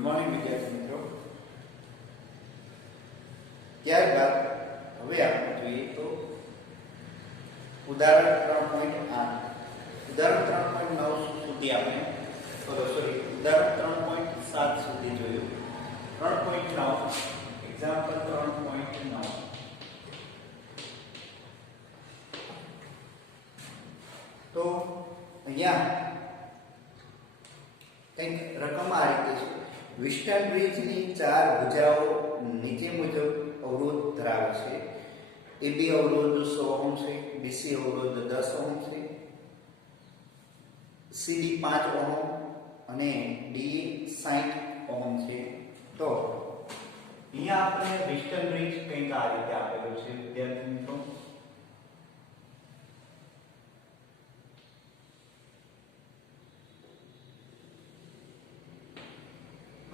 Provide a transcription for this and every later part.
Good morning વિદ્યાર્થી મિત્રો. ત્યારબાદ હવે આપણે જોઈએ તો ઉદાહરણ 3.8 ઉદાહરણ 3.9 સુધી આપણે ઉદાહરણ 3.7 સુધી જોયું. 3.9 એક્ઝામ્પલ 3.9 તો અહીંયા કંઈક રકમ આ રીતે છે. વિસ્ટન બ્રિજની 4 ભુજાઓ નીચે મુજબ અવરોધ ધરાવે છે. AB અવરોધ 100 ઓહમ છે, BC અવરોધ 10 ઓહમ છે, CD 5 ઓહમ અને DE 60 ઓહમ છે. તો અહીંયા આપણે વિસ્ટન બ્રિજ કંઈક આ રીતે આપેલું છે વિદ્યાર્થી મિત્રો.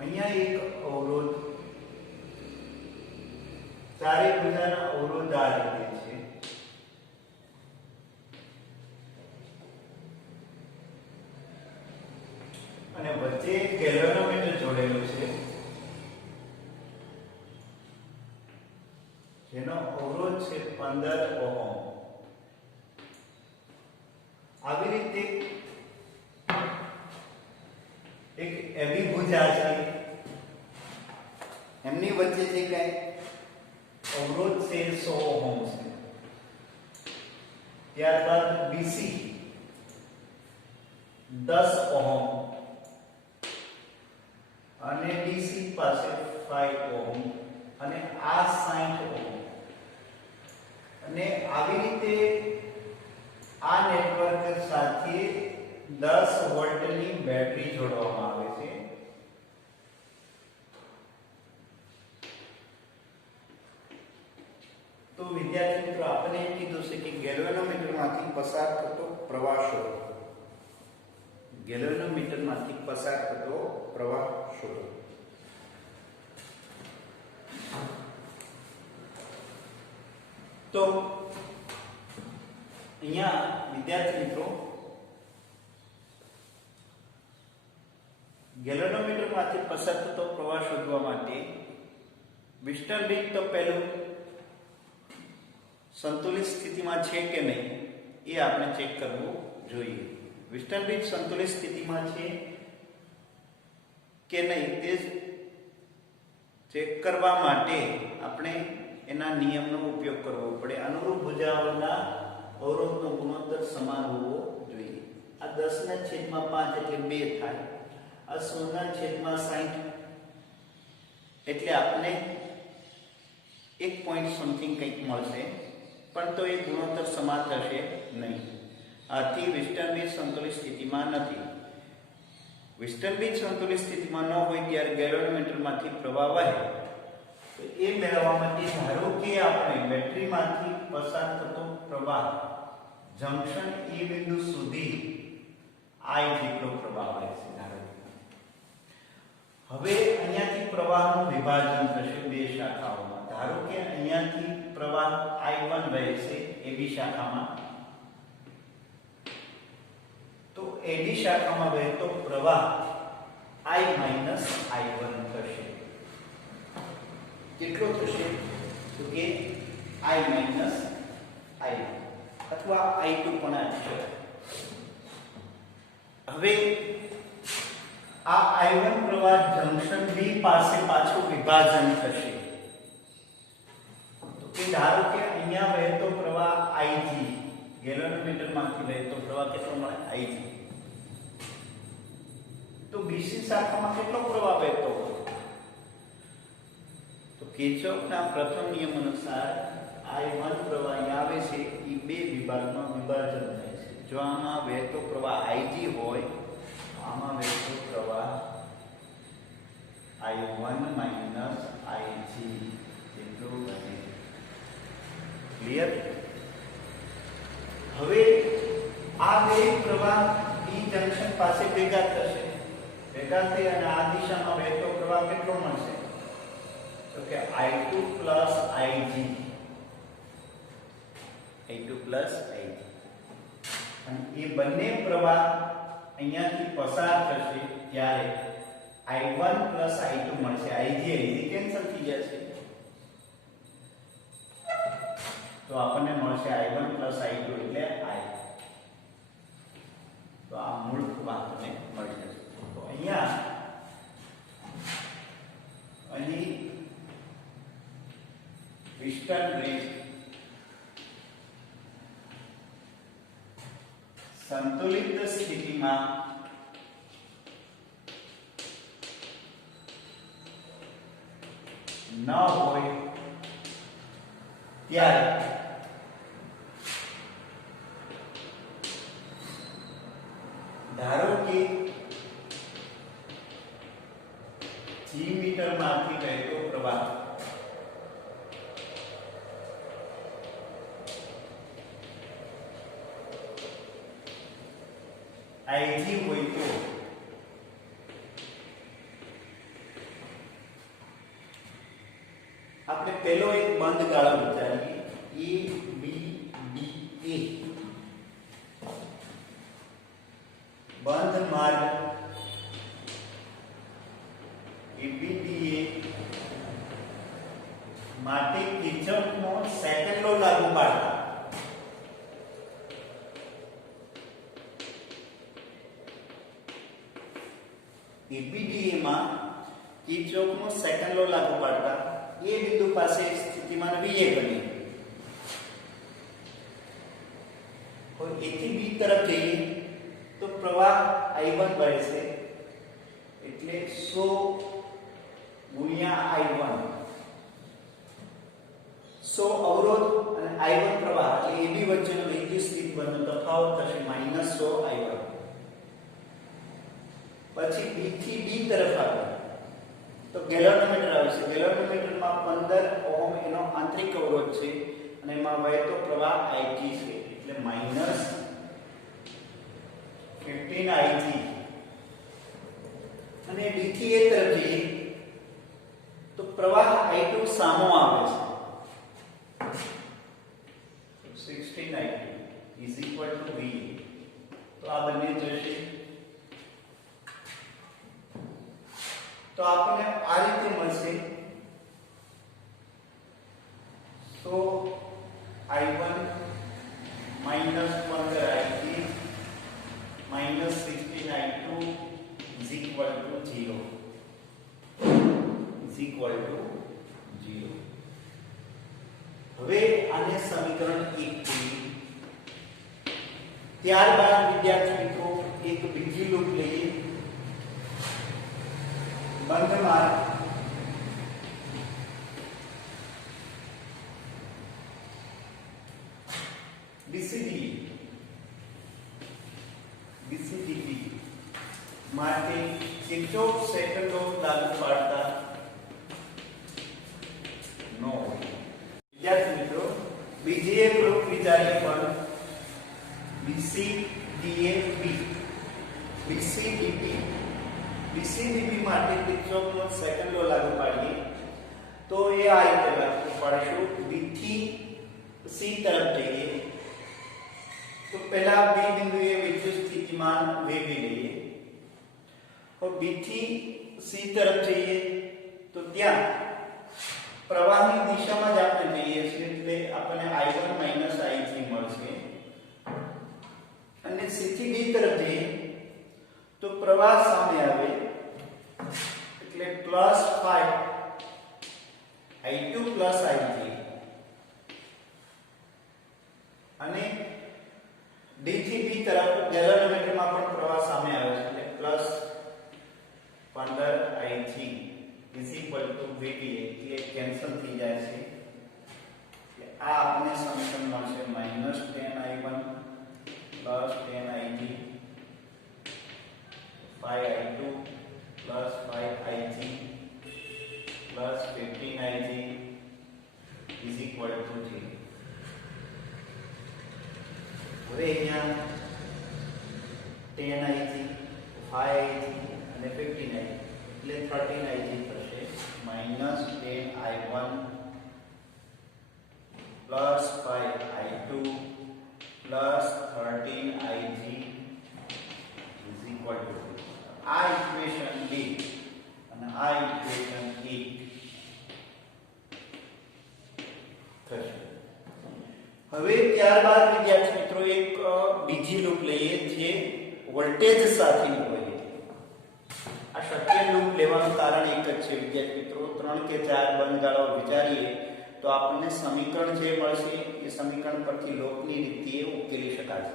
અહીંયા એક અવરોધ ચારે ભુજાના અવરોધ આ રીતે છે. અને વચ્ચે ગેલ્વેનોમીટર જોડેલું છે જેનો અવરોધ છે 15 ઓહમ. આવી રીતે એક એવી ભુજા છે, એમની વચ્ચે જે કઈ અવરોધ છે 100 ઓહમ છે. ત્યારબાદ BC 10 ઓહમ અને DC પાસે 5 ઓહમ અને આ 60 ઓહમ. અને આવી રીતે આ નેટવર્ક સાથે 10 વોલ્ટની બેટરી જોડવામાં આવે છે. તો વિદ્યાર્થી મિત્રો આપણે એમ કીધું છે કે ગેલ્વેનોમીટરમાંથી પસાર થતો પ્રવાહ શોધો. ગેલ્વેનોમીટરમાંથી પસાર થતો પ્રવાહ શોધો. તો અહીંયા વિદ્યાર્થી મિત્રો ગેલ્વેનોમીટરમાંથી પસાર થતો પ્રવાહ શોધવા માટે વિસ્ટન બ્રિજ તો પહેલું સંતુલિત સ્થિતિમાં છે કે નહીં એ આપણે ચેક કરવું જોઈએ. વિસ્ટન બ્રિજ સંતુલિત સ્થિતિમાં છે કે નહીં તે ચેક કરવા માટે આપણે એના નિયમનો ઉપયોગ કરવો પડે. અનુરૂપ ભુજાઓના અવરોધનો ગુણોત્તર સમાન હોવો જોઈએ. આ 10/5 એટલે 2 થાય. આ 100/60 એટલે આપણે 1 પોઈન્ટ સમથિંગ કંઈક મળશે, પણ તો એ ગુણોત્તર સમાન થશે નહીં. આથી વિસ્ટન બ્રિજ સંતુલિત સ્થિતિમાં નથી. વિસ્ટન બ્રિજ સંતુલિત સ્થિતિમાં ન હોય ત્યારે ગેલ્વેનોમીટરમાંથી પ્રવાહ વહે. તો એ મેળવવા માટે ધારો કે આપણે બેટરીમાંથી પસાર થતો પ્રવાહ જંકશન E બિંદુ સુધી I જેટલો પ્રવાહ વહે છે. હવે અહીંયાથી પ્રવાહનું વિભાજન થશે બે શાખાઓમાં. ધારો કે અહીંયાથી પ્રવાહ I1 વહે છે AB શાખામાં, તો AD શાખામાં વહેતો પ્રવાહ I I1 થશે. કેટલો થશે? તો કે I I1 અથવા I2 પણ આવી શકે. હવે આ I1 પ્રવાહ જંકશન B પાસે પાછું વિભાજન થશે. તો કે ધારો કે અહીંયા વહેતો પ્રવાહ IG, ગેલ્વેનોમીટરમાંથી વહેતો પ્રવાહ કેટલો મળે? IG. તો BC શાખામાં કેટલો પ્રવાહ વહેતો હોય? તો કિર્ચોફના પ્રથમ નિયમ અનુસાર I1 પ્રવાહ અહીંયા આવે છે એ બે વિભાગમાં વિભાજન થાય છે. જો આમાં વહેતો પ્રવાહ IG હોય, આમાં વહેતો પ્રવાહ I1 - IG એટલો બને. ક્લિયર? હવે આ બે પ્રવાહ B જંકશન પાસે ભેગા થશે. ભેગા થઈ અને આ દિશામાં વહેતો પ્રવાહ કેટલો મળશે? તો કે I2 + IG. I2 + IG. અને એ બંને પ્રવાહ અહીંયાથી પસાર થશે ત્યારે i1 પ્લસ i2 મળશે. ig કેન્સલ થઈ જશે તો આપણને મળશે i1 પ્લસ i2 એટલે i. તો આ મૂળ વાતને મળી જશે. તો અહીંયા અહીં વિસ્ટન બ્રિજ સંતુલિત સ્થિતિમાં ન હોય ત્યારે ધારો કે જી મીટરમાંથી વહેતો પ્રવાહ ig હોય તો આપણે પહેલો એક બંધ ગાળો વિચારીએ a b d a બંધ માર્ગ ABDA માટે કિર્ચોફનો સેકન્ડ લો લાગુ પાડતા ABDA માં કિર્ચોફનો સેકન્ડ લો લાગુ પાડતા એ બિંદુ પાસે સ્થિતિમાન VA ગણીએ. તો A થી B તરફ જઈએ તો પ્રવાહ I1 વહે છે એટલે 100 ગુણ્યા I1 100 અવરોધ અને I1 પ્રવાહ એટલે AB વચ્ચેનો વિદ્યુત સ્થિતિમાનનો તફાવત થશે -100 I1. પછી B થી B તરફ આવે તો ગેલ્વેનોમીટર આવશે. ગેલ્વેનોમીટરમાં 15 ઓહમ એનો આંતરિક અવરોધ છે અને એમાં વહેતો પ્રવાહ Ig છે એટલે -15 Ig. અને B થી A તરફ જઈએ તો પ્રવાહ I2 સામો આવે છે 16 I2 VA. તો આ બંને જશે તો આપણને આ રીતે મળશે. તો I1 -15 Ig -16 I2 0. હવે આને સમીકરણ 1 કહીએ. ત્યારબાદ વિદ્યાર્થી મિત્રો એક બીજી લૂપ લઈએ. બંધ માર્ગ BCD માટે કિર્ચોફ સેકન્ડ લો લાગુ પાડતા નો હોય. વિદ્યાર્થી મિત્રો બીજી એક લૂપ વિચારીએ પણ BCDP માટે કિર્ચોફનો સેકન્ડ લો લાગુ પાડીએ તો એ આ રીતે લાગુ પાડીશું. B થી C તરફ જઈએ તો પહેલા B બિંદુએ વિદ્યુત સ્થિતિમાન VB લઈએ. તો B થી C તરફ જઈએ તો ત્યાં પ્રવાહની દિશામાં જ આપણે જઈએ છીએ એટલે આપણને I1 -Ig મળશે. અને C થી D તરફ જઈએ તો પ્રવાહ સામે આવે એટલે +5 I2 + Ig. અને D થી B તરફ ગેલ્વેનોમીટરમાં પણ પ્રવાહ સામે આવે છે એટલે +15 Ig VB એટલે કેન્સલ થઈ જાય છે. એટલે આ આપણને સમીકરણ મળશે -10I1 +10 Ig 5I2 +5Ig +15Ig = 0. હવે અહીંયા 10Ig 5Ig અને 15Ig એટલે 13Ig થશે. -10I1 +5I2 +13Ig = આ ઇક્વેશન 2 ત્યારબાદ વિદ્યાર્થી મિત્રો એક બીજી લૂપ લઈએ જે વોલ્ટેજ સાથેની હોય. આ શક્ય લૂપ લેવાનું કારણ એક જ છે વિદ્યાર્થી મિત્રો, 3 કે 4 બંધગાળાઓ વિચારીએ તો આપણને સમીકરણ જે મળશે એ સમીકરણ પરથી લૂપની રીતે ઉકેલી શકાશે.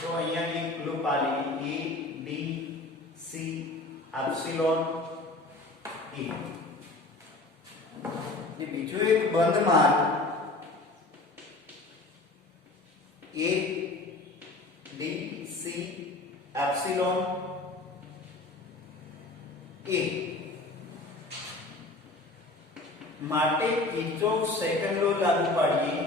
તો અહીંયા એક લૂપ આલી a b c epsilon e ને બીજું એક બંધમાં a b c epsilon a માટે કિર્ચોફ સેકન્ડ લો લાગુ પાડીએ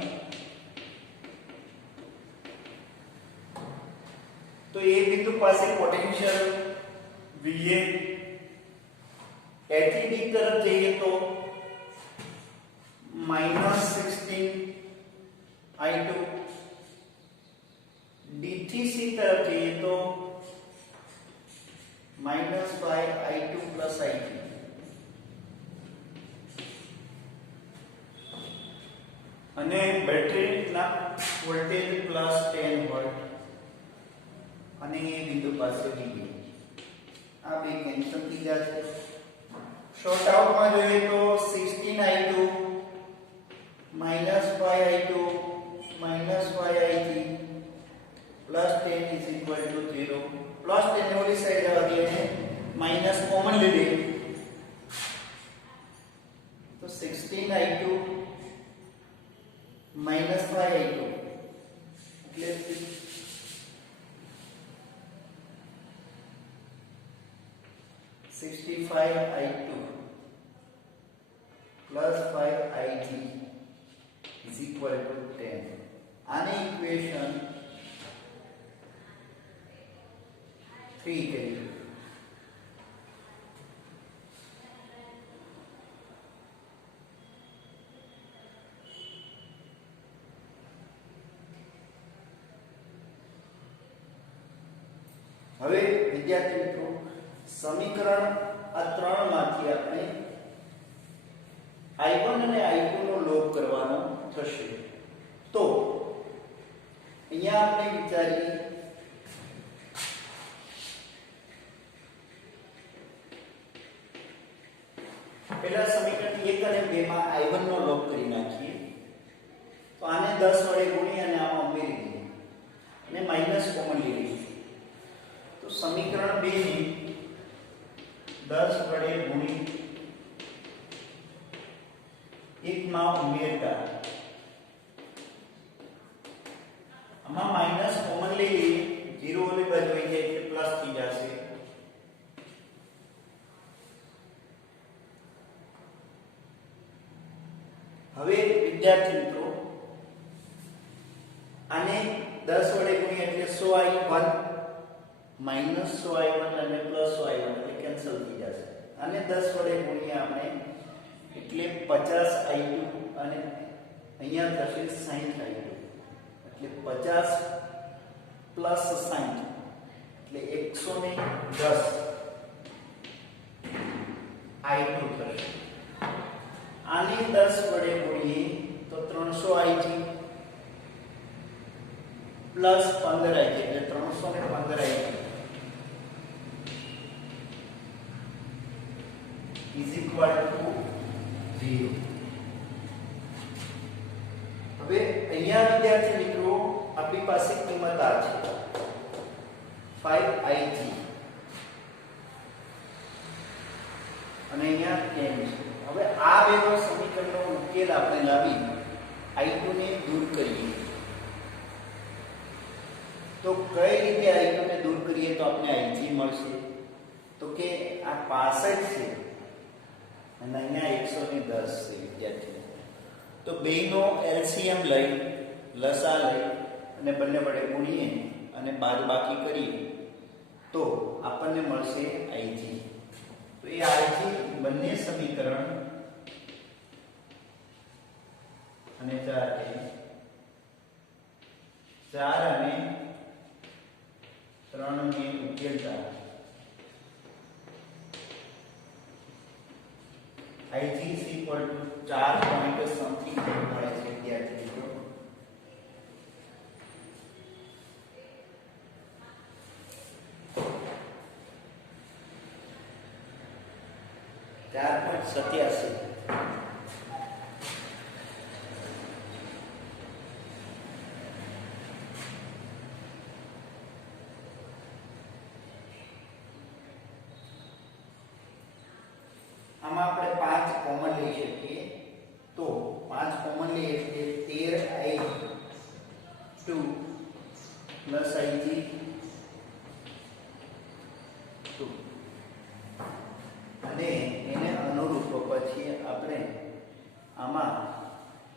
તો એ બિંદુ પાસે પોટેન્શિયલ VA એથી B તરફ જઈએ તો -16I2 D થી C તરફ જઈએ તો -5I2 I3 અને બેટરીના વોલ્ટેજ +10 વોલ્ટ અને એ બિંદુ પાસે VA. આ બે કેન્સલ થઈ જશે. શોર્ટ આઉટમાં જોઈએ તો 16I2 -5I2 -5I3 +10 0. +10 ને ઓલી સાઈડ જવા દઈએ ને માઈનસ કોમન લીધે તો 16I2 -5I2 એટલે 65I2 plus 5I3 is equal to 10. આની ઇક્વેશન 3 કરીએ. હવે વિદ્યાર્થી મિત્રો સમીકરણ આ ત્રણમાંથી આપણે I1 અને I2 નો લોપ કરવાનો થશે. તો અહીંયા આપણે વિચારીએ પહેલા સમીકરણ 1 અને 2 માં I1 નો લોપ કરી નાખીએ તો આને 10 વડે ગુણી અને આમાં ઉમેરી દઈએ અને માઈનસ કોમન લઈ લઈએ તો સમીકરણ 2 ની 10 વડે ગુણી 1 માં ઉમેરતા આમાં માઈનસ કોમન લઈ લઈએ 0 ઓલી બાજુ આવી જાય એટલે પ્લસ થઈ જશે. હવે વિદ્યાર્થી મિત્રો આને 10 વડે ગુણી એટલે 100I1 માઈનસ 100I1 અને પ્લસ 100I1 એટલે કેન્સલ થઈ જશે. આને 10 વડે ગુણીએ આપણે એટલે 50I2 અને અહીંયા થશે 60I2 એટલે 50 પ્લસ 60 એટલે 110 I2 થશે. આને 10 વડે ગુણીએ તો 300I3 પ્લસ 15I3 એટલે 315I3 is equal to 0. હવે અહીંયા વિદ્યાર્થી મિત્રો આપણી પાસે કિંમત આ છે 5I3 અને અહીંયા 10 છે. હવે આ બેનો સમીકરણનો ઉકેલ આપણે લાવી I2 ને દૂર કરીએ તો કઈ રીતે I2 ને દૂર કરીએ તો આપણે I3 મળશે તો કે આ 65 છે અને અહીંયા 110 છે વિદ્યાર્થી. તો બેનો LCM લઈ લસા લઈ અને બંને વડે ગુણીએ અને બાદબાકી કરીએ તો આપણને મળશે I3. તો એ I3 બંને સમીકરણ અને 4 અને 3 ને ઉકેલતા I3 is equal to 4 point something મળે છે વિદ્યાર્થી મિત્રો. 4.87. આમાં આપણે 5 કોમન લઈ શકીએ તો 5 કોમન લઈએ એટલે 13i2 પ્લસ ig2 અને એને અનુરૂપ પછી આપણે આમાં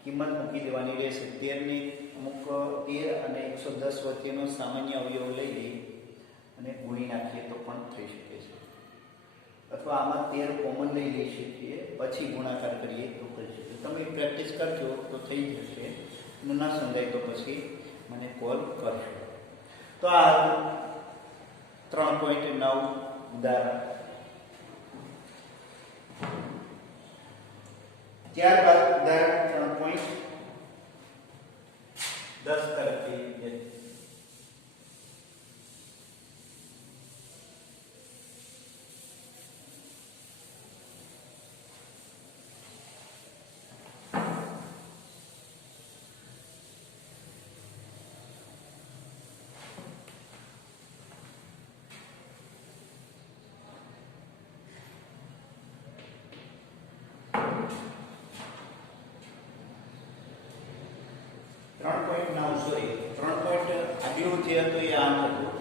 કિંમત મૂકી દેવાની રહેશે. 13 ની અમુક 13 અને 110 વચ્ચેનો સામાન્ય અવયવ લઈ લઈએ અને ગુણી નાખીએ તો પણ થઈ શકે છે, અથવા આમાં 13 કોમન લઈ શકીએ પછી ગુણાકાર કરીએ તો કરી શકીએ. તમે પ્રેક્ટિસ કરજો તો થઈ જશે, ન સમજાય તો પછી મને કોલ કરશો. તો આ 3.9 ઉદાહરણ. ત્યારબાદ ઉદાહરણ 3.10 તરફથી આગલું જે હતું એ આમ હતું,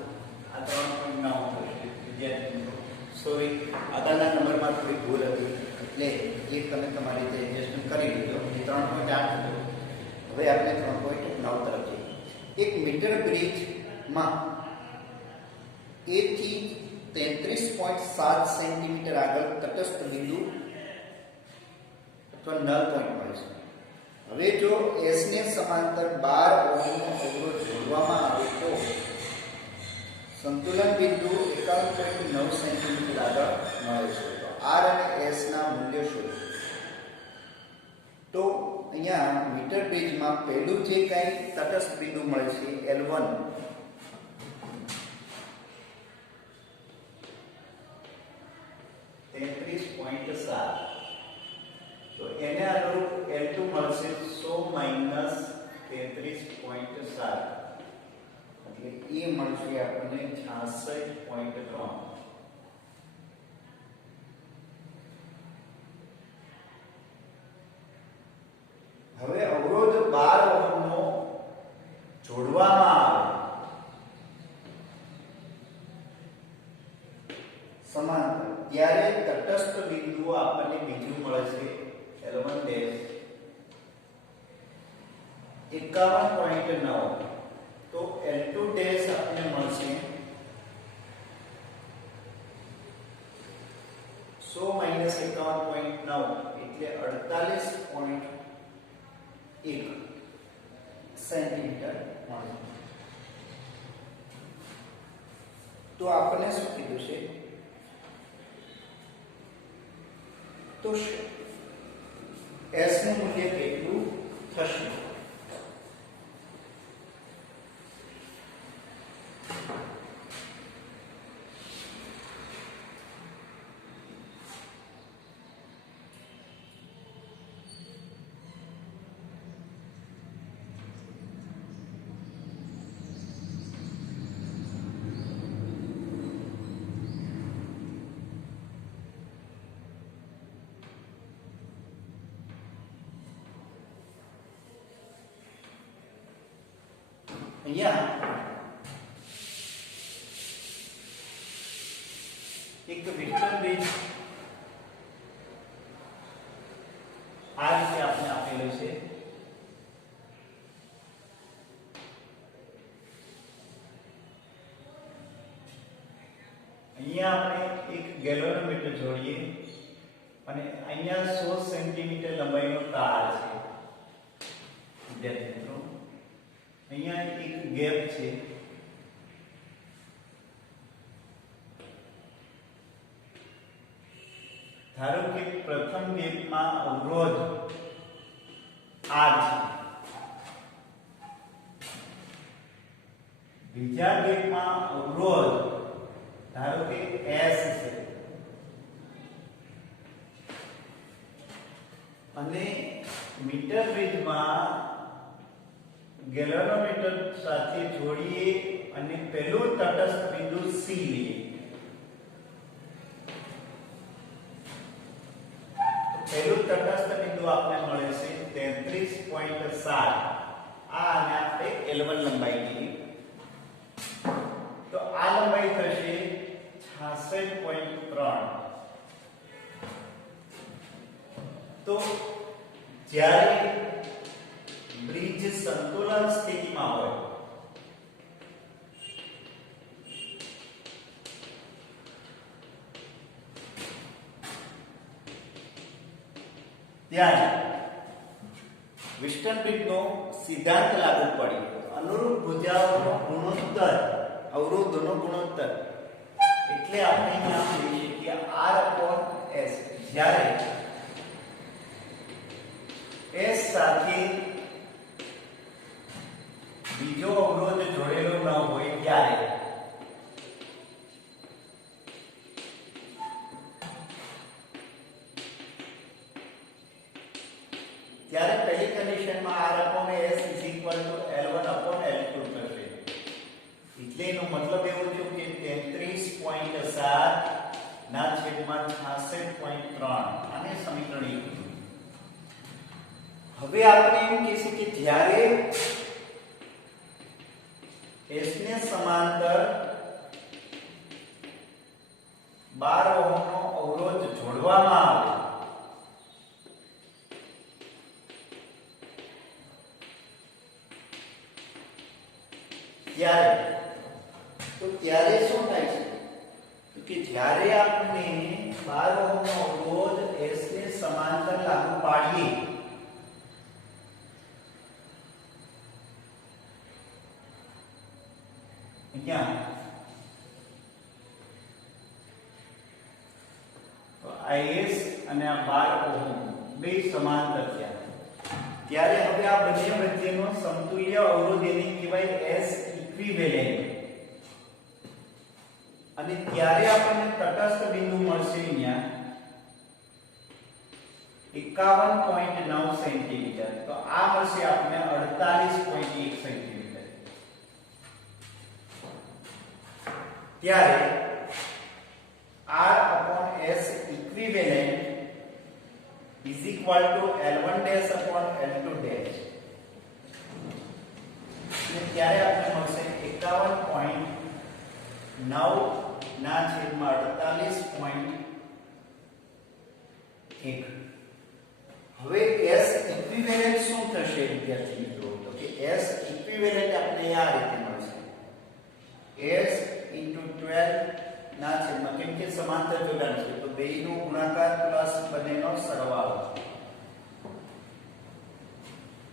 આ 3.9 થશે. વિદ્યાર્થી મિત્રો સોરી, આગળના નંબરમાં થોડી ભૂલ હતી એટલે એ તમે તમારી રીતે એડજસ્ટમેન્ટ કરી લીધો. એ 3.8 હતું, હવે આપણે 3.9 તરફ જઈએ. એક મીટર બ્રિજમાં A થી 33.7 સેન્ટીમીટર આગળ તટસ્થ બિંદુ અથવા નલ પોઈન્ટ મળે છે. હવે જો S ને સમાંતર 12 ઓહ્મનો અવરોધ જોડવામાં આવે તો સંતુલન બિંદુ 51.9 સેન્ટીમીટર આગળ મળે છે. તો R અને S ના મૂલ્યો શોધો. તો અહીંયા મીટર બ્રિજમાં પહેલું જે કઈ તટસ્થ બિંદુ મળે છે L1, તો એને અનુરૂપ L2 મળશે 100 33.7 એટલે એ મળશે આપણને 66.3. હવે અવરોધ 12 ઓહ્મનો જોડવામાં આવે સમાંતર ત્યારે તટસ્થ બિંદુ આપણને બીજું મળે છે L1 51.9. તો L2 આપણને મળશે 100 51.9 એટલે 48.1 સેન્ટીમીટર મળશે. તો આપણને શું કીધું છે? તો S નું મૂલ્ય કેટલું થશે? અહીંયા એક વિસ્તરણ બ્રિજ આ રીતે આપણે આપેલું છે. અહીંયા આપણે એક ગેલ્વેનોમીટર જોડીએ અને અહીંયા 100 સેન્ટીમીટર લંબાઈનો તાર છે. વિદ્યાર્થી મિત્રો અહીંયા એક ગેપ છે. ધારો કે પ્રથમ ગેપમાં અવરોધ R છે, બીજા ગેપમાં અવરોધ ધારો કે S છે અને મીટર બ્રિજમાં ગેલ્વેનોમીટર સાથે જોડીએ અને પહેલું તટસ્થ બિંદુ C લઈએ. પહેલું તટસ્થ બિંદુ આપને મળે છે 33.7. આ અને આપણે L1 લંબાઈ લઈએ તો આ લંબાઈ થશે 66.3. તો જ્યારે બ્રિજ સંતુલન સ્થિતિમાં હોય ત્યારે વિસ્ટન બ્રિજનો સિદ્ધાંત લાગુ પડે. અનુરૂપ ભુજાઓનો ગુણોત્તર, અવરોધોનો ગુણોત્તર એટલે આપણે નામ લઈ શકીએ R/S. જ્યારે S સાથે બીજો અવરોધ જોડેલો ન હોય ત્યારે પહેલી કન્ડિશનમાં R/S L1/L2 થશે. એટલે એનો મતલબ એવો છે કે 33.7 ના છેદમાં 66.3. આને સમીકરણ 1. હવે આપણે એમ કહીશું કે જ્યારે S ને સમાંતર 12 ઓહમનો અવરોધ જોડવામાં આવે ત્યારે શું થાય છે કે જ્યારે આપણે 12 ઓહમનો અવરોધ S ને સમાંતર લાગુ પાડીએ IS અને આ 12 ઓહમ બે સમાંતર થયા ત્યારે હવે આ બંને વચ્ચેનો સમતુલ્ય અવરોધ એને કહેવાય S ઇક્વિવેલેન્ટ. અને ત્યારે આપણને તટસ્થ બિંદુ મળશે અહીંયા 51.9 સેન્ટીમીટર. તો આ મળશે આપણે 48.1 સેન્ટીમીટર. ત્યારે R/S equivalent is equal to L1-L2 dash. ત્યારે આપણે મળશે 51.9 ના છેદમાં 48.1. હવે S equivalent શું થશે વિદ્યાર્થી મિત્રો? તો કે S equivalent આપણે આ રીતે મળશે S * 12 ના છેદમાં, કેમ કે સમાંતર જોડાણ છે તો બેયનો ગુણાકાર પ્લસ બંનેનો સરવાળો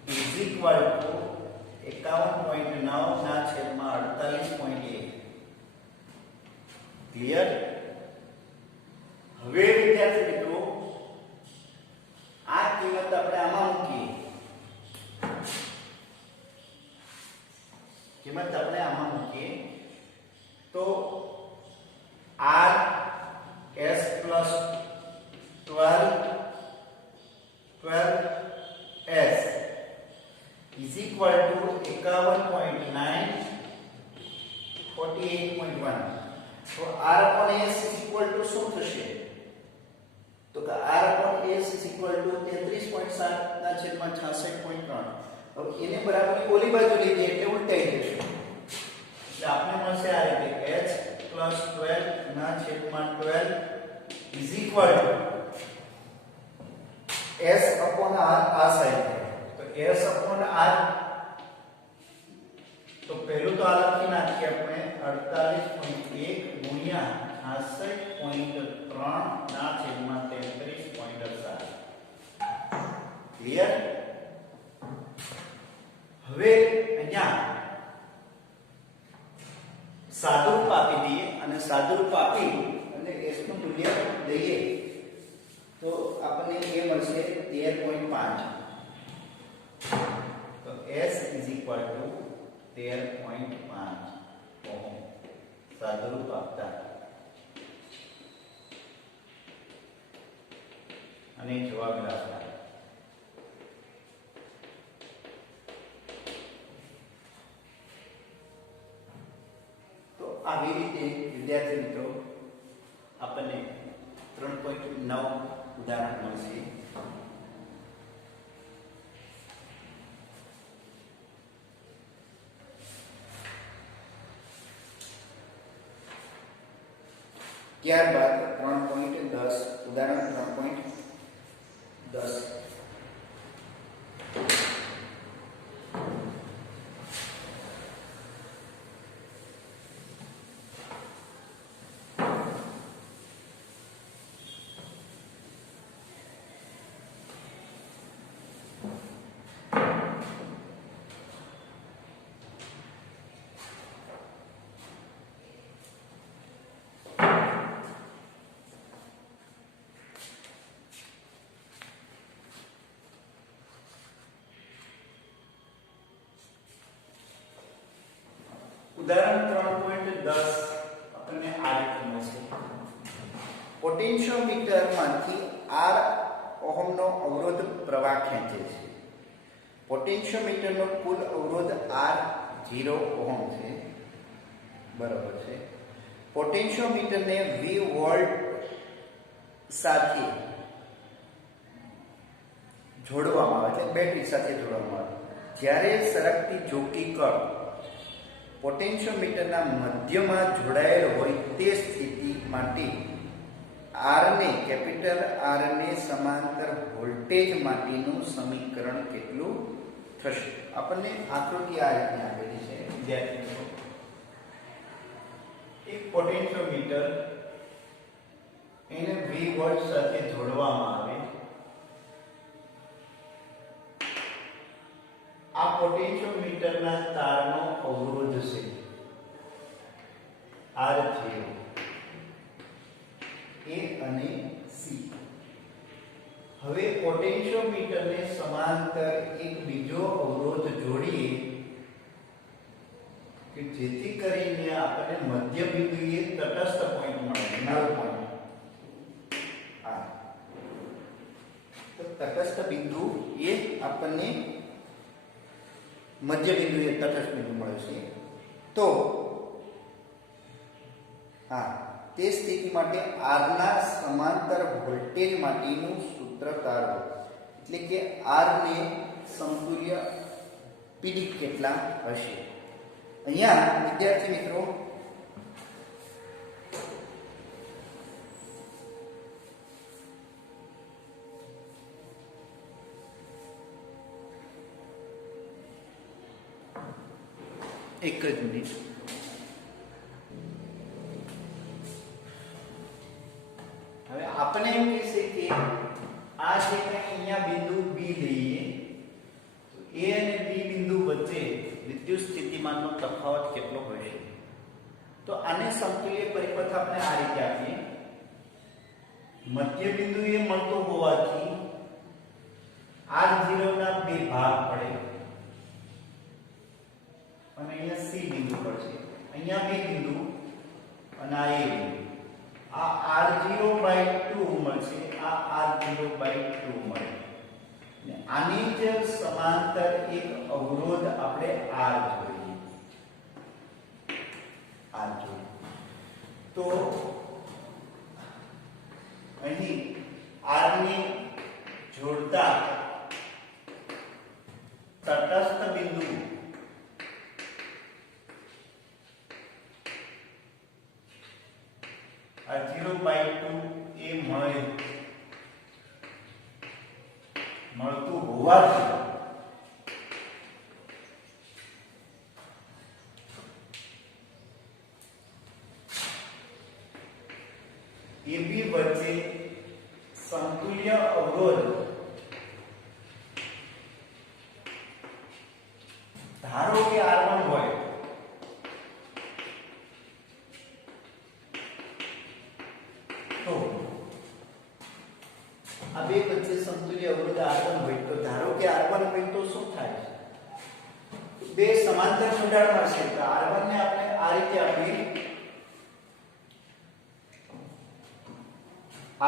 is equal to 51.9 ના છેદમાં 48.1. ક્લિયર? હવે વિદ્યાર્થી મિત્રો આ કિંમત આપણે આમાં મૂકીએ. તો R/S plus 12S is equal to 51.9 48.1. તો R/S is equal to શું થશે? તો કે R/S is equal to 33.7 ના છેદમાં 66.3. હવે એને બરાબર ઓલી બાજુ લીધી એટલે ઉલટાઈ જશે. એટલે આપણે મળશે આ રીતે H plus 12 ના છેદમાં 12 is equal to S upon R આ સાઈડ. તો S upon R તો પહેલું તો આ લખી નાખીએ આપણે 48.1 ગુણ્યા 66.3 ના છેદમાં 33.7. ક્લિયર? હવે અહીંયા સાદુરૂપ આપી દઈએ અને સાદુરૂપ આપી અને S નું મૂલ્ય લઈએ તો આપણને એ મળશે 13.5. તો S is equal to 13.5 ohm. સાદુરૂપ આપતા અને જવાબ રાખતા આવી રીતે વિદ્યાર્થી મિત્રો આપણને 3.9 ઉદાહરણ મળશે. ત્યારબાદ 3.10 ઉદાહરણ 3.10 ઉદાહરણ 3.10 આપણને આ રીતે મળશે. પોટેન્શિયોમીટરમાંથી R ઓહમનો અવરોધ પ્રવાહ ખેંચે છે. પોટેન્શિયોમીટરનો કુલ અવરોધ R 0 ઓહમ છે. બરાબર છે. પોટેન્શિયોમીટરને V વોલ્ટ સાથે જોડવામાં આવે છે, બેટરી સાથે જોડવામાં આવે. જ્યારે સરકતી જોકી કળ પોટેન્શિયોમીટરના મધ્યમાં જોડાયેલ હોય તે સ્થિતિ માટે R ને કેપિટલ R ને સમાંતર વોલ્ટેજ માટેનું સમીકરણ કેટલું થશે? આપણને આકૃતિ આ રીતે આપેલી છે વિદ્યાર્થી મિત્રો. એક પોટેન્શિયોમીટર એને V વોલ્ટ સાથે જોડવામાં આવે. આ પોટેન્શિયોમીટરના તારનો અવરોધ છે R0 A અને C. હવે પોટેન્શિયોમીટરને સમાંતર એક બીજો અવરોધ જોડીએ કે જેથી કરીને આપણને મધ્ય બિંદુએ તટસ્થ પોઈન્ટ મળે, નલ પોઈન્ટ. આ તો તટસ્થ બિંદુ એ આપણને મધ્ય બિંદુએ તટસ્થ બિંદુ મળે છે. તો તે સ્થિતિ માટે R ના સમાંતર વોલ્ટેજ માટેનું સૂત્ર તારવો. એટલે કે R ને સમતુલ્ય પીડિત કેટલા હશે? અહીંયા વિદ્યાર્થી મિત્રો એક જ મિનિટ. હવે આપણે એમ કહીએ કે આ જે કંઈ અહીંયા બિંદુ B લઈએ તો A અને B બિંદુ વચ્ચે વિદ્યુત સ્થિતિમાનનો તફાવત કેટલો હશે? તો આને સમતુલ્ય પરિપથ આપણે આ રીતે આપીએ. મધ્ય બિંદુએ મળતો હોવાથી R0 ના બે ભાગ પડે અને અહીંયા C બિંદુ પર છે, અહીંયા B બિંદુ અને આ A બિંદુ. આ R0/2 મળશે, આ R0/2 મળે. આની જ સમાંતર એક અવરોધ આપણે R જોઈએ. તો અહીં R ને જોડતા તટસ્થ બિંદુ R0/2 એ મળતું હોવાથી AB વચ્ચે સમતુલ્ય અવરોધ ધારો કે R1 હોય તો આ બે વચ્ચે સમતુલ્ય અવરોધ R1 હોય તો ધારો કે R1 હોય તો શું થાય? બે સમાંતર જોડાણમાં છે તો R1 ને આપણે આ રીતે આપીએ.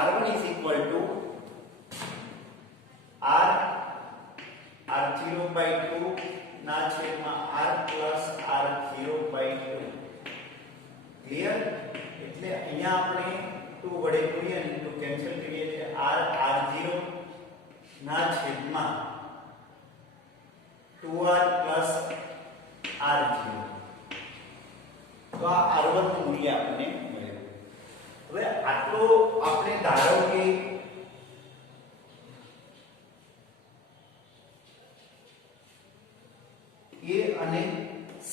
R1 is equal to R R0/2 ના છેદમાં R plus R0/2. અહીંયા આપણે 2 વડે ગુણીએ અને 2 કેન્સલ કરીએ એટલે r r0 ના છેદમાં 2r r0, તો આ r1 નું મૂલ્ય આપણને મળ્યું. હવે આટલો આપણે ધારો કે A અને C,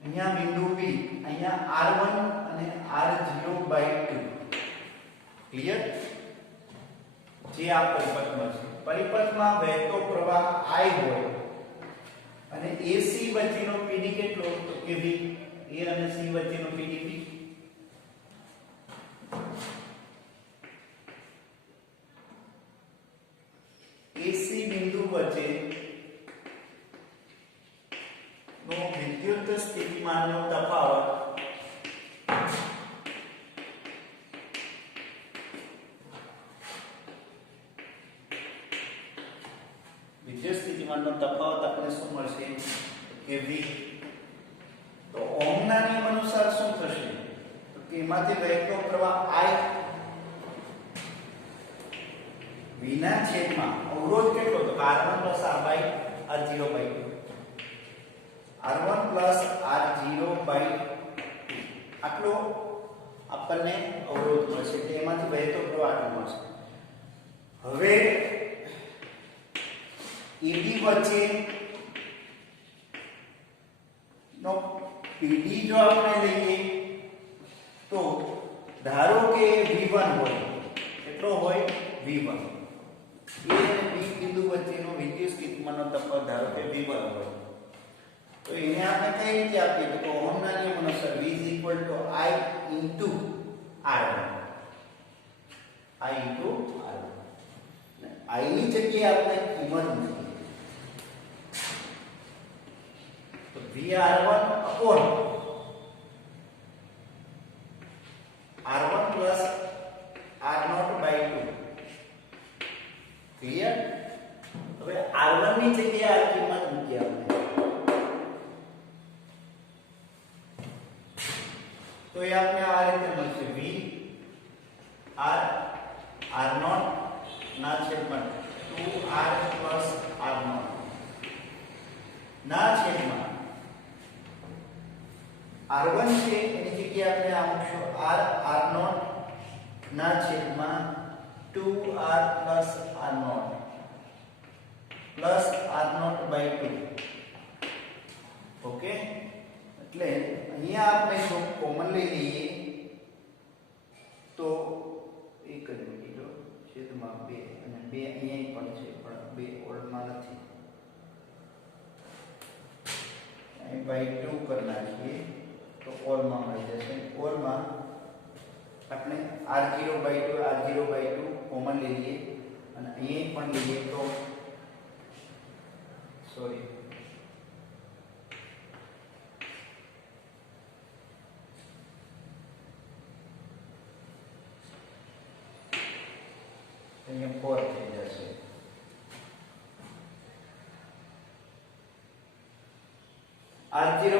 અહીંયા બિંદુ B, અહીંયા r1 અને r0/2 ક્લિયર. જે આ પરિપથમાં છે, પરિપથમાં વહેતો પ્રવાહ I હોય અને AC વચ્ચેનો PD કેટલો, તો કે V. A અને C વચ્ચેનો PD V. AC બિંદુ વચ્ચે નો વિદ્યુત સ્થિતિમાનનો તફાવત આપણે શું મળશે કે V. તો ઓહમના નિયમ અનુસાર શું થશે, તો કે એમાંથી વહેતો પ્રવાહ I V ના છેદમાં અવરોધ કેટલો, તો r1 r0/2 r1 r0/2 આટલો આપણને અવરોધ મળશે, તેમાંથી વહેતો પ્રવાહ આટલો મળશે. હવે AB વચ્ચે નો PD જો આપણે લઈએ તો ધારો કે V1 હોય, કેટલો હોય V1. A અને B બિંદુ વચ્ચેનો વિદ્યુત સ્થિતિમાનનો તફાવત ધારો કે V1 હોય, તો એને આપણે કઈ રીતે આપીએ, તો ઓહમના નિયમ અનુસાર V I into R1. I into R1. I ની જગ્યાએ આપણે કિંમત મૂકીએ તો VR1 upon R1 plus R0/2 clear. હવે R1 ની જગ્યાએ આ કિંમત મૂકીએ આપણે, તો એ આપણે આ રીતે મળશે V R0 ના છેદમાં 2R plus R0 ના છેદમાં R1 છે એની જગ્યાએ આપણે આ મૂકશું R0 ના છેદમાં 2R plus R0 plus R0/2. Okay, એટલે અહીંયા આપણે જો કોમન લઈ લઈએ તો 1 જ મૂકી દો છેદમાં 2 અને 2 અહીંયા પણ છે પણ 2 ઓળમાં નથી, અહીં /2 કરી નાખીએ તો ઓલમાં મળી જશે. ઓલમાં આપણે r0/2 કોમન લઈ લઈએ અને અહીં પણ લઈએ તો સોરી અહીંયા 4 થઈ જશે. r0/2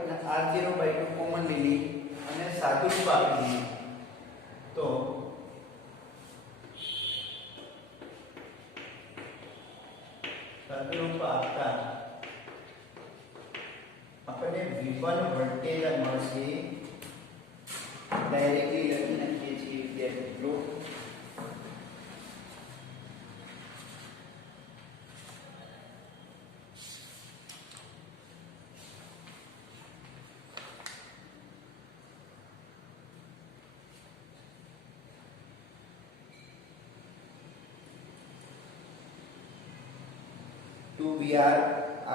અને r0/2 કોમન લઈ અને સાદુરૂપ આપી તો સાદુરૂપ આપતા આપણને V1 વોલ્ટેજ મળશે. ડાયરેક્ટલી લખી નાખીએ છીએ વિદ્યાર્થી VR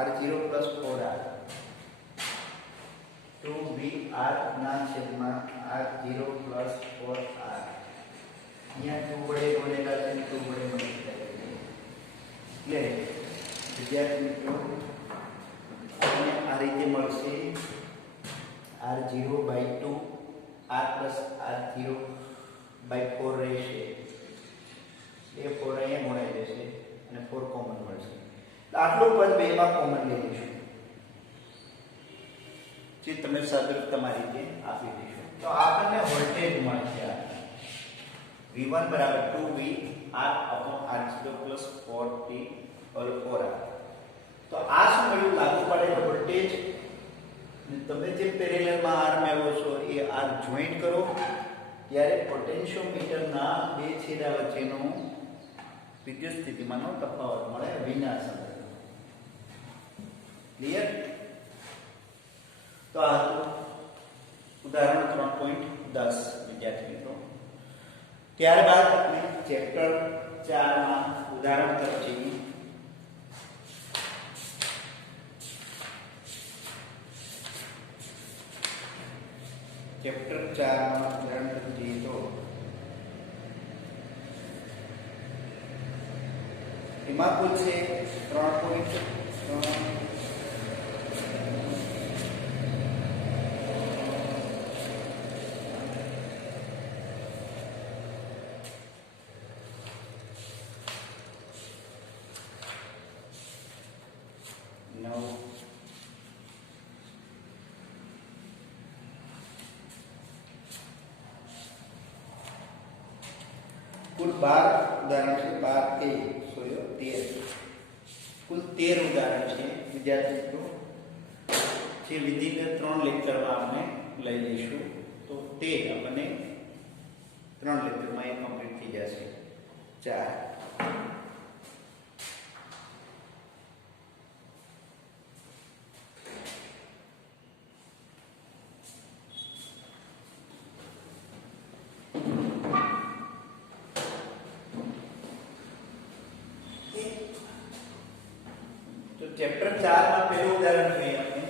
R0 plus 4R 2VR ના છેદમાં R0 plus 4R. અહીંયા 2 વડે ગુણેલા છે, 2 વડે મલ્ટીપ્લાય કરીએ એટલે વિદ્યાર્થી મિત્રો આપણને આ રીતે મળશે R0/2 R plus R0/4 રહેશે. એ 4 અહીંયા ગુણાઈ જશે અને 4 કોમન મળશે. આટલું પદ બેમાં કોમન લઈ લઈશું. જે તમે સદરૂપ તમારી રીતે આપી દેશો તો આપણને વોલ્ટેજ મળશે V1 બરાબર 2V R upon R0 plus 4T or 4R. તો આ શું મળ્યું? લાગુ પડેલ વોલ્ટેજ તમે જે પેરેલલમાં R મેળવો છો એ R જોઈન્ટ કરો ત્યારે પોટેન્શિયોમીટરના બે છેડા વચ્ચેનો વિદ્યુત સ્થિતિમાનનો તફાવત મળે વિના સંબંધ. ક્લિયર? તો આ હતું ઉદાહરણ 3.10 વિદ્યાર્થી મિત્રો. ત્યારબાદ આપણે ચેપ્ટર 4 માં ઉદાહરણ તરફ જઈએ. ચેપ્ટર 4 માં ઉદાહરણ તરફ જઈએ તો એમાં કુલ છે 3.3 कुल 12 उदाहरण છે 13 कुल 13 उदाहरण છે વિદ્યાર્થી મિત્રો જે વિધિગત 3 લેક્ચરમાં આપણે લઈ લઈશું તો તે આપણને 3 લેક્ચરમાં એ કમ્પ્લીટ થઈ જશે. 4 चैप्टर 4 માં પહેલું ઉદાહરણ જોઈએ આપણે.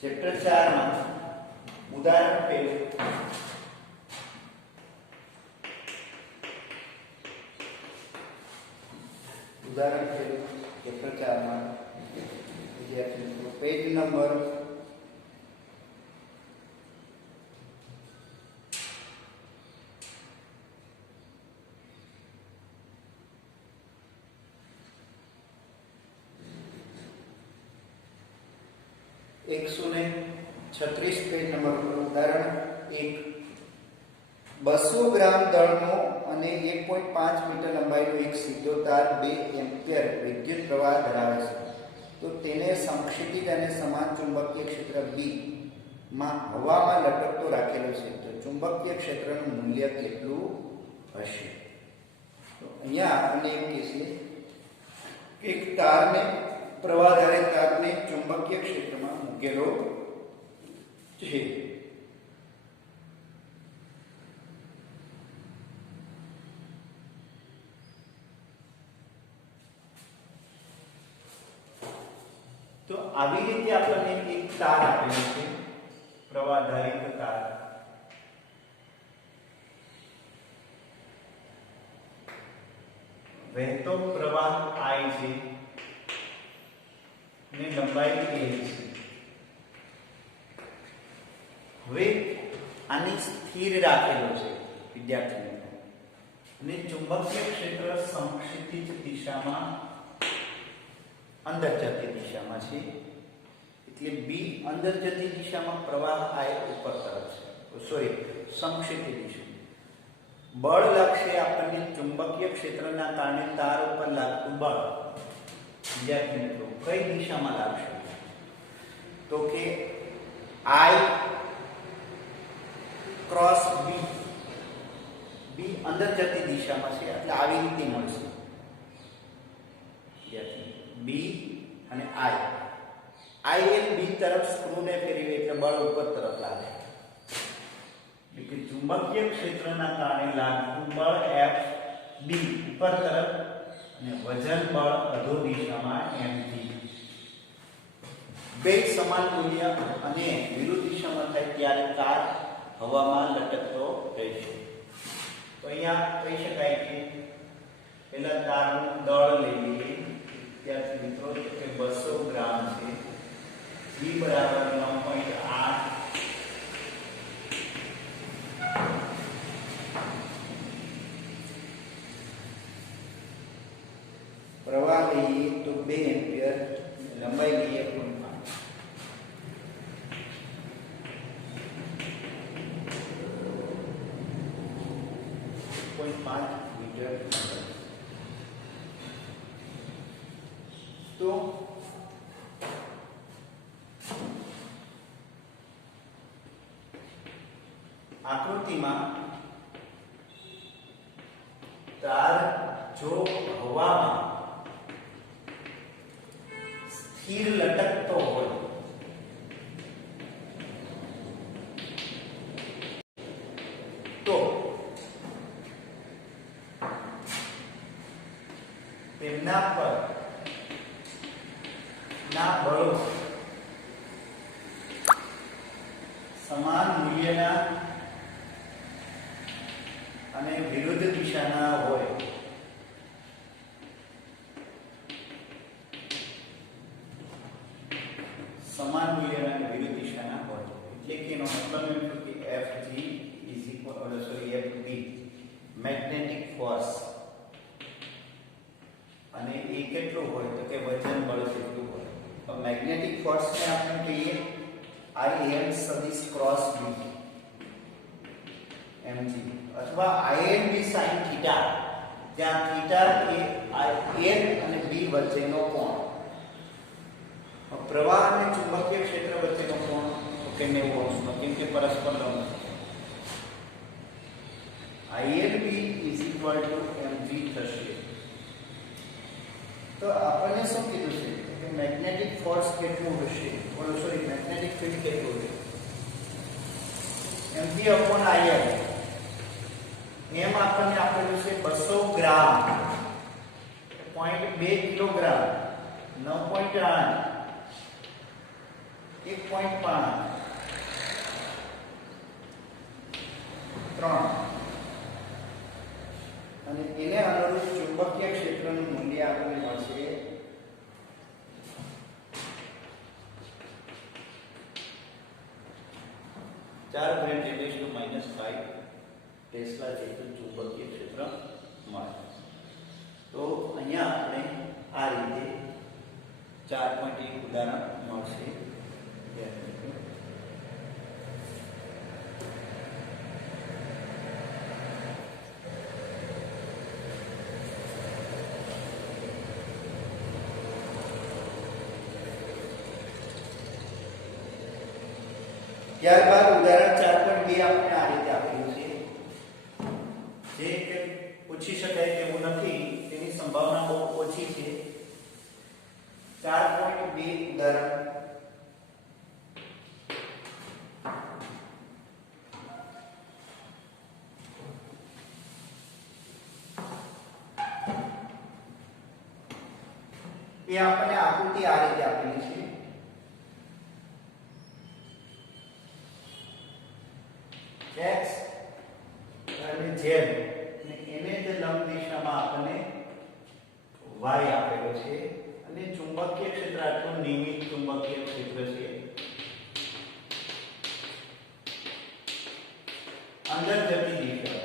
ચેપ્ટર 4 માં ઉદાહરણ પહેલું उदाहरण चैप्टर 4 में विद्यार्थी मित्रों पेज नंबर 136 पेज नंबर पर उदाहरण 1 200 ग्राम दळनो અને 1.5 મીટર લંબાઈનો એક સીધો તાર 2 એમ્પિયર વિદ્યુત પ્રવાહ ધરાવે છે તો તેને સંક્ષિતિજ અને સમાન ચુંબકીય ક્ષેત્ર B માં હવામાં લટકતો રાખેલો છે તો ચુંબકીય ક્ષેત્રનું મૂલ્ય કેટલું હશે? તો અહીંયા આપણને એમ કહે છે કે એક તારને પ્રવાહધારી તારને ચુંબકીય ક્ષેત્રમાં મૂકેલો છે. तो આવી રીતે આપણને એક તાર આપેલી છે પ્રવાહધારિત તાર વહેતો પ્રવાહ I છે ને લંબાઈ L છે. હવે આની સ્થિર રાખેલો છે વિદ્યાર્થી મિત્રો અને ચુંબકીય ક્ષેત્ર સમક્ષિતિજ દિશામાં अंदर जती दिशा में छे એટલે B अंदर जती दिशा में प्रवाह I ऊपर तरफ है सॉरी समक्षितिज दिशा बल लागशे आपने चुंबकीय क्षेत्रना कारणे तार पर लागतुं बल विद्यार्थी मित्रों कई दिशा में लागशे तो के I क्रॉस B अंदर जती दिशा में छे એટલે આવી રીતે મળશે विद्यार्थी B અને I એ B तरफ स्क्रू ने फेरवे એટલે બળ ઉપર તરફ લાગે એટલે ચુંબકીય ક્ષેત્રના કારણે લાગતું બળ F B ઉપર તરફ અને વજન બળ અધો દિશામાં mg બે સમાન મૂલ્ય અને વિરુદ્ધ દિશામાં થાય ત્યારે તાર હવામાં લટકતો રહેશે. તો અહીંયા કહી શકાય કે પહેલા તારનું દળ લઈ લઈએ વિદ્યાર્થી મિત્રો પ્રવાહ લઈએ તો 2 એમ્પિયર, લંબાઈ લઈએ 0.5 મીટર. તો આકૃતિમાં તાર જો હવામાં સ્થિર લટકતો હોય તો તેમના પર ના બળો સમાન મૂલ્યના અને વિરુદ્ધ દિશાના હોય. સમાન મૂલ્યના અને વિરુદ્ધ દિશાના હોય એટલે કે એનો મતલબ એમ છે કે Fg Fb મેગ્નેટિક ફોર્સ અને એ કેટલું હોય તો કે વજન બળ જેટલું હોય. તો મેગ્નેટિક ફોર્સ ને આપણે કહીએ Im સદિશ ક્રોસ b mg અથવા Imb sin થીટા, જ્યાં થીટા એ a અને b વચ્ચેનો કોણ. પ્રવાહ અને ચુંબકીય ક્ષેત્ર વચ્ચેનો કોણ તો કે 90 અંશનો, કેમ કે પરસ્પર લંબ છે. Imb mg થશે. તો આપણને શું કીધું છે કે મેગ્નેટિક ફોર્સ કેટલું હશે, મેગ્નેટિક ફીલ્ડ કેટલું હશે, mg upon Im એમ આપણને આપેલું છે 200 ગ્રામ, 0.2 કિલોગ્રામ, 9.8, 1.5, 3 અને એને અનુરૂપ ચુંબકીય ક્ષેત્રનું મૂલ્ય આપણને મળશે 4×10⁻⁵ ટેસ્લા જેટલું ચુંબકીય ક્ષેત્ર મળે. તો અહીંયા આપણે આ રીતે 4.1 ઉદાહરણ મળશે. ત્યારબાદ ઉદાહરણ 4.2 આપણે આ રીતે આપેલું છે, જે કે પૂછી શકાય તેવું નથી, તેની સંભાવના બહુ ઓછી છે. 4.2 ઉદાહરણ એ આપણને આકૃતિ આ રીતે આપેલી છે. x અને z અને એને જે લંબ દિશામાં આપણને y આપેલો છે અને ચુંબકીય ક્ષેત્ર આટલું નિયમિત ચુંબકીય ક્ષેત્ર છે. અંદર જતી દિશા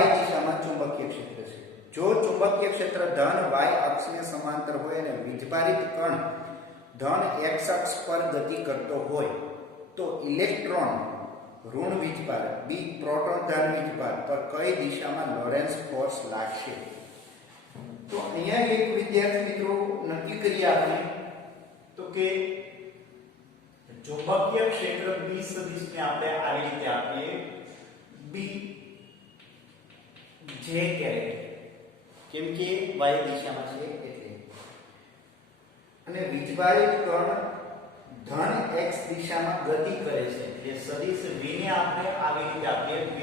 y દિશામાં ચુંબકીય ક્ષેત્ર છે. જો ચુંબકીય ક્ષેત્ર ધન y અક્ષને સમાંતર હોય અને વીજભારિત કણ ધન x અક્ષ પર ગતિ કરતો હોય તો ઇલેક્ટ્રોન ઋણ વીજભાર બી પ્રોટોન ધન વીજભાર પર કઈ દિશામાં લોરેન્સ ફોર્સ લાગશે? તો અહીંયા એક વિદ્યાર્થી મિત્રો નક્કી કરીએ આપણે તો કે ચુંબકીય ક્ષેત્ર બી સદિશને આપણે આવી રીતે આપીએ બી જે કેરેટ, કેમ કે y દિશામાં છે એટલે, અને વીજભારિત કણ ધન x દિશામાં ગતિ કરે છે એટલે સદિશ v ને આપણે આવી રીતે આપીએ v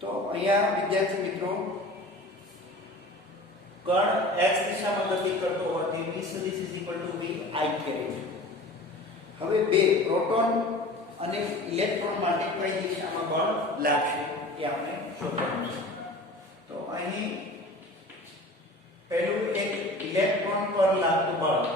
તો અહીંયા વિદ્યાર્થી મિત્રો કણ x દિશામાં ગતિ કરતો હોવાથી v સદિશ v I કેરેટ. હવે બે પ્રોટોન અને ઇલેક્ટ્રોન માટે કઈ દિશામાં બળ લાગશે એ આપણે શોધવાનું છે. તો અહીં ઇલેક્ટ્રોન પર લાગતું બળ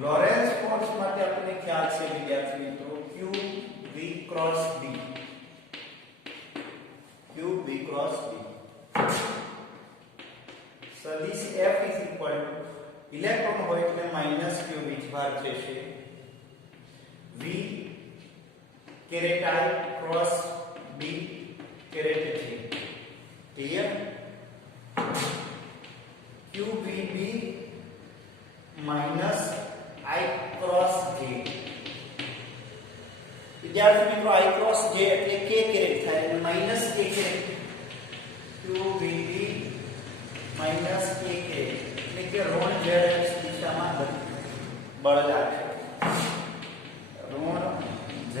લોરેન્સ ફોર્સ માટે આપણને ખ્યાલ છે વિદ્યાર્થી મિત્રો q v cross d q v cross d સદિશ f is equal to electron હોય એટલે માઈનસ q વીજભાર થશે v caret I cross d caret J clear qvb minus I cross J વિદ્યાર્થી મિત્રો I ક્રોસ J એટલે k caret થાય અને minus k caret qvb minus k caret એટલે કે ઋણ z દિશામાં બળ લાગશે ઋણ z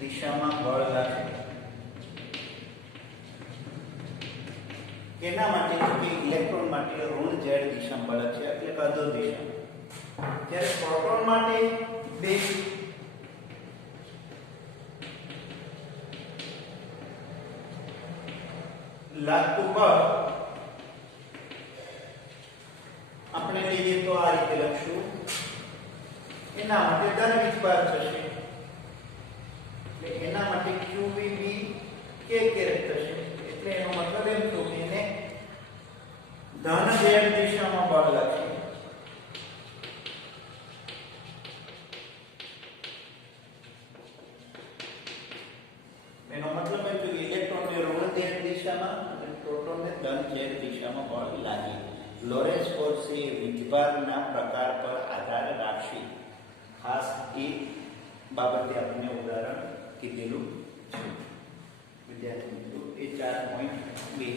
દિશામાં બળ લાગશે કેના માટે તો કે ઇલેક્ટ્રોન માટે ઋણ z દિશામાં બળ છે એટલે કે અધો દિશા જ્યારે પ્રોટોન માટે બે લાગતું બળ આપણે લઈએ તો આ રીતે લખશું એના માટે ધન વીજભાર થશે એટલે એના માટે qvb k કેરેટ થશે એટલે એનો મતલબ એમ થયો કે એને ધન z દિશામાં બળ લાગશે એનો મતલબ એમ થયો કે ઇલેક્ટ્રોનને ઋણ z દિશામાં અને પ્રોટોનને ધન z દિશામાં બળ લાગે લોરેન્સ ફોર્સ એ વીજભારના પ્રકાર પર આધાર રાખશે ખાસ એ બાબતે આપણે ઉદાહરણ કીધેલું છે વિદ્યાર્થી મિત્રો એ 4.2 છે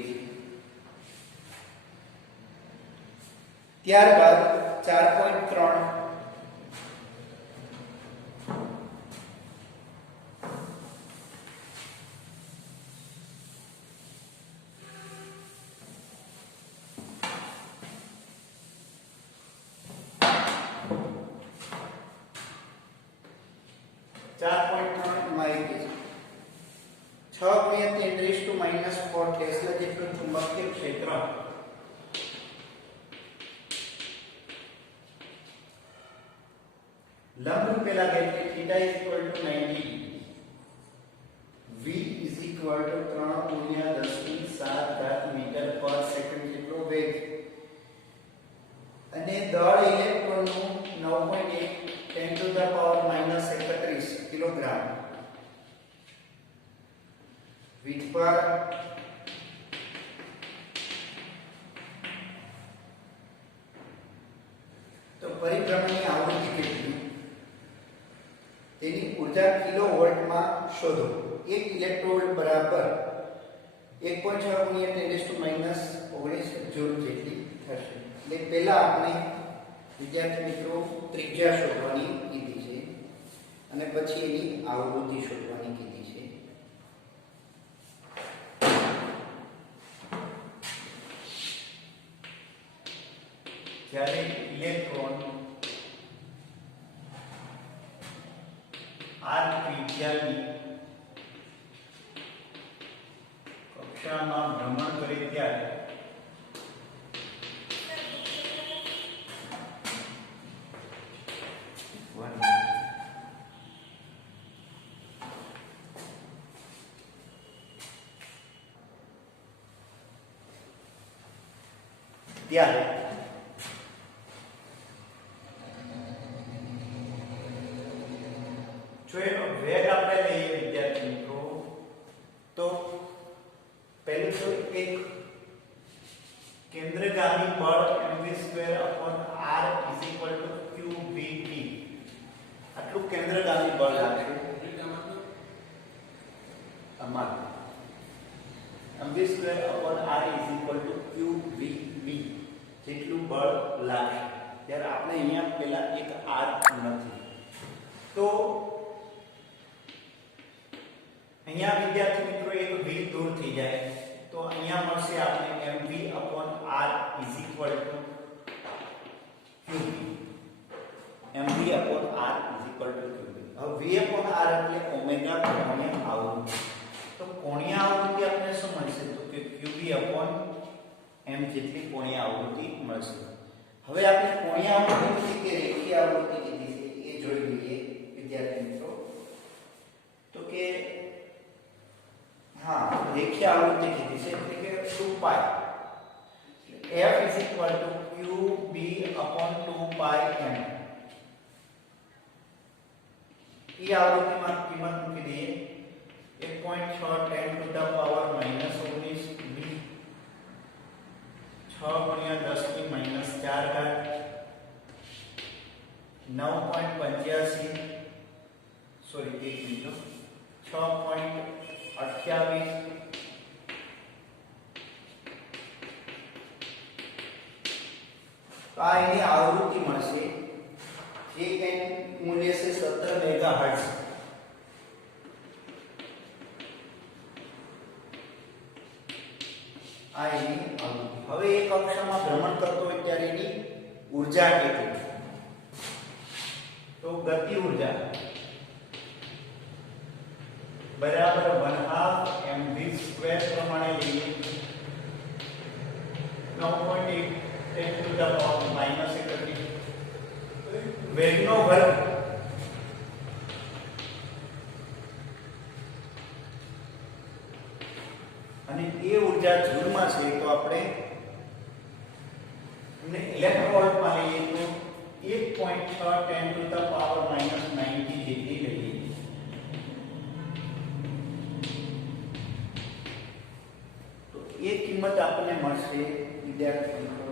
ત્યારબાદ 4.3 4 ટેસ્લા જેટલું ચુંબકીય ક્ષેત્ર લંબ રૂપે લાગે એટલે θ = 90 v = 3 × 10⁷ મીટર પર સેકન્ડ જેટલો વેગ અને દળ ઇલેક્ટ્રોનનું 9.1 10⁻³ કિલોગ્રામ વીજભાર તો પરિભ્રમણની આવૃત્તિ કેટલી તેની ઊર્જા કિલોવોલ્ટમાં શોધો 1 ઇલેક્ટ્રોવોલ્ટ બરાબર 1.6 × 10⁻⁹ જૂલ જેટલી થશે એટલે પહેલા આપણે વિદ્યાર્થી મિત્રો ત્રિજ્યા શોધવાની કીધી છે અને પછી એની આવૃત્તિ શોધવાની કીધી છે જ્યારે ઇલેક્ટ્રોન r ત્રિજ્યાની કક્ષામાં ભ્રમણ કરે ત્યારે જો એનો વેગ આપણે લઈએ વિદ્યાર્થી મિત્રો તો પહેલું તો એક કેન્દ્રગામી બળ mv²/r = qvb આટલું કેન્દ્રગામી બળ લાગશે અમાર mv²/r = qvb જેટલું બળ લાગશે ત્યારે આપણે અહીંયા પેલા એક r નથી તો અહીંયા વિદ્યાર્થી મિત્રો એક v દૂર થઈ જાય તો અહીંયા મળશે આપણે mv/r = qb mv/r = qb હવે v/r એટલે ઓમેગા કોણીય આવૃત્તિ તો કોણીય જેટલી કોણીય આવૃત્તિ મળશે. હવે આપણે કોણીય આવૃત્તિ કીધી કે રેખીય આવૃત્તિ કીધી છે એ જોઈ લઈએ વિદ્યાર્થી મિત્રો. તો કે હા, રેખીય આવૃત્તિ કીધી છે એટલે કે 2π f is equal to qb upon 2π m. એ આવૃત્તિમાં કિંમત મૂકી દઈએ 1.6 10 to the power -19 b 6 × 10 ની -4 ઘાત 9.85 સોરી 1 મિનિટ 6.28 તો આ એની આવૃત્તિ મળશે જે કઈ મૂલ્ય છે 17 મેગાહર્ટ્ઝ. આ એની આવૃત્તિ. હવે એક કક્ષામાં ભ્રમણ કરતો હોય ત્યારે એની ઊર્જા કેટલી? તો ગતિ ઊર્જા બરાબર 1/2 mv² પ્રમાણે લઈએ 9.8 10 to the power -31 વેગનો વર્ગ અને એ ઊર્જા જૂલમાં છે તો આપણે એમને ઇલેક્ટ્રોવોલ્ટમાં લઈએ તો 1.6 10 to the power -90 જેટલી લઈએ. તો એ કિંમત આપણને મળશે વિદ્યાર્થી મિત્રો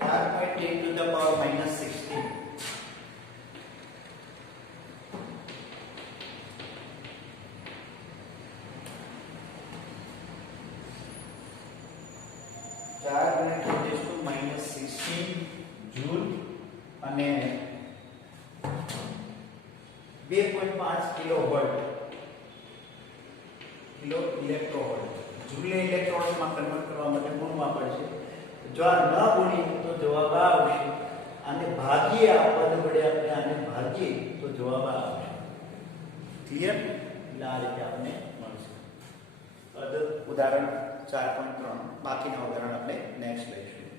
4.10 to the power -16. -16 જૂલ અને 2.5 કિલોવોલ્ટ કિલો ઇલેક્ટ્રોવોલ્ટ. જૂલને ઇલેક્ટ્રોવોલ્ટમાં કન્વર્ટ કરવા માટે ગુણવા પડશે. જો આ ન ગુણીએ તો જવાબ આ આવશે. આને ભાગીએ આ પદ વડે આપણે આને ભાગીએ તો જવાબ આ આવશે. ક્લિયર? એટલે આ રીતે આપણને મળશે. ઉદાહરણ 4.3 બાકીના ઉદાહરણ આપણે નેક્સ્ટ લઈશું.